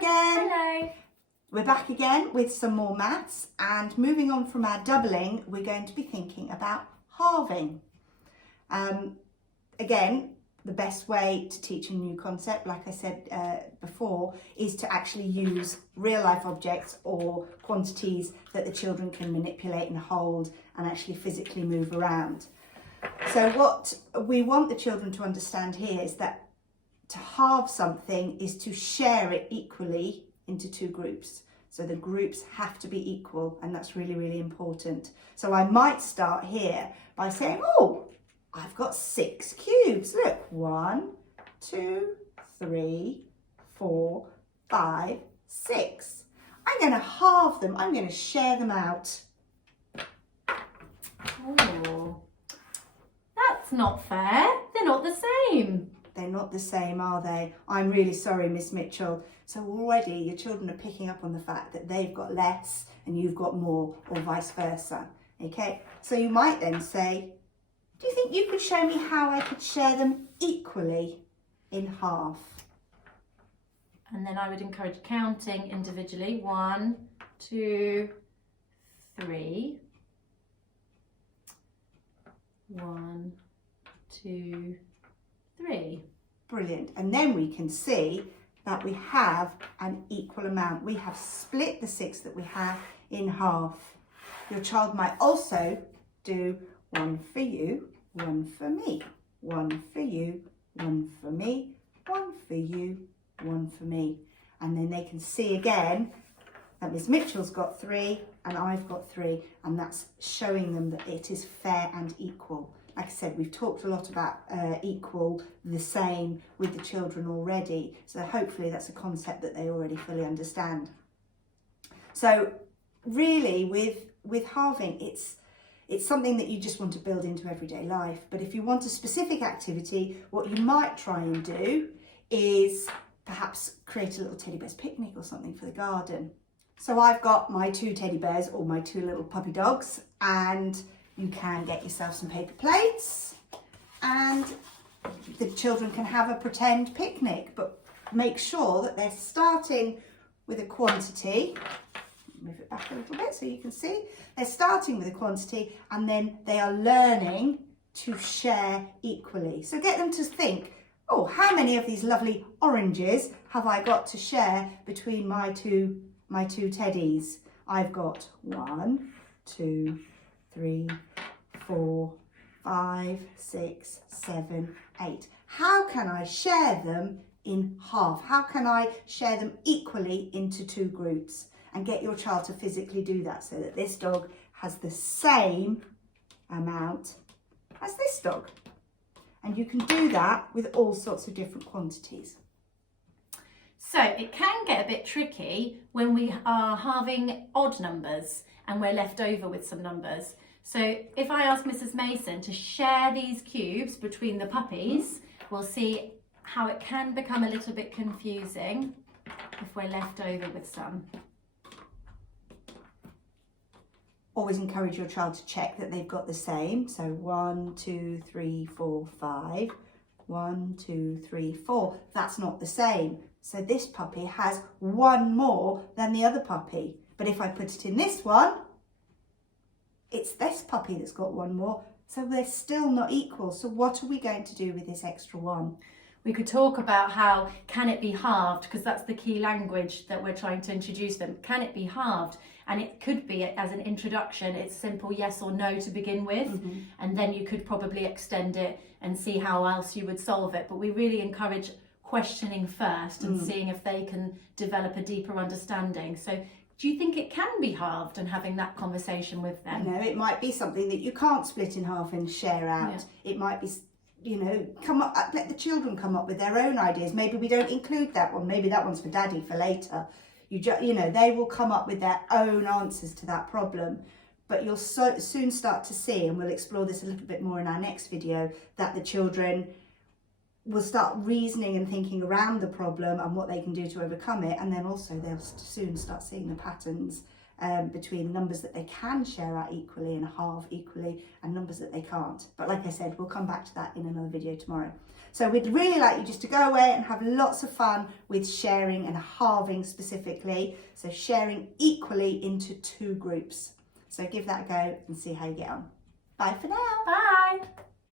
again. Hello. We're back again with some more maths, and moving on from our doubling, we're going to be thinking about halving. Again, the best way to teach a new concept, like I said before, is to actually use real life objects or quantities that the children can manipulate and hold and actually physically move around. So what we want the children to understand here is that to halve something is to share it equally into two groups. So the groups have to be equal, and that's really, really important. So I might start here by saying, oh, I've got 6 cubes. Look, 1, 2, 3, 4, 5, 6. I'm going to halve them. I'm going to share them out. Oh, that's not fair. They're not the same. They're not the same, are they? I'm really sorry, Miss Mitchell. So already your children are picking up on the fact that they've got less and you've got more, or vice versa. Okay, so you might then say, do you think you could show me how I could share them equally in half? And then I would encourage counting individually. 1, 2, 3. 1, 2, 3. Brilliant. And then we can see that we have an equal amount. We have split the 6 that we have in half. Your child might also do 1 for you, 1 for me, 1 for you, 1 for me, 1 for you, 1 for me. And then they can see again that Miss Mitchell's got 3 and I've got 3, and that's showing them that it is fair and equal. Like I said, we've talked a lot about equal, the same with the children already. So hopefully that's a concept that they already fully understand. So really with halving, it's something that you just want to build into everyday life. But if you want a specific activity, what you might try and do is perhaps create a little teddy bear's picnic or something for the garden. So I've got my 2 teddy bears, or my 2 little puppy dogs, and you can get yourself some paper plates and the children can have a pretend picnic, but make sure that they're starting with a quantity. Move it back a little bit so you can see. They're starting with a quantity and then they are learning to share equally. So get them to think, oh, how many of these lovely oranges have I got to share between my two teddies? I've got 1, 2, 3, 4, 5, 6, 7, 8. How can I share them in half? How can I share them equally into 2 groups? And get your child to physically do that so that this dog has the same amount as this dog. And you can do that with all sorts of different quantities. So it can get a bit tricky when we are halving odd numbers and we're left over with some numbers. So if I ask Mrs. Mason to share these cubes between the puppies, we'll see how it can become a little bit confusing if we're left over with some. Always encourage your child to check that they've got the same. So 1, 2, 3, 4, 5. 1, 2, 3, 4. That's not the same. So this puppy has 1 more than the other puppy. But if I put it in this one, it's this puppy that's got 1 more. So they're still not equal. So what are we going to do with this extra 1? We could talk about how can it be halved, because that's the key language that we're trying to introduce them. Can it be halved? And it could be, as an introduction, it's simple yes or no to begin with. And then you could probably extend it and see how else you would solve it. But we really encourage questioning first and seeing if they can develop a deeper understanding. So do you think it can be halved, and having that conversation with them? You know, it might be something that you can't split in half and share out. Yeah. It might be, you know, let the children come up with their own ideas. Maybe we don't include that one. Maybe that one's for Daddy for later. You know, they will come up with their own answers to that problem. But you'll soon start to see, and we'll explore this a little bit more in our next video, that the children will start reasoning and thinking around the problem and what they can do to overcome it. And then also they'll soon start seeing the patterns between numbers that they can share out equally and halve equally and numbers that they can't. But like I said, we'll come back to that in another video tomorrow. So we'd really like you just to go away and have lots of fun with sharing and halving specifically. So sharing equally into 2 groups. So give that a go and see how you get on. Bye for now. Bye.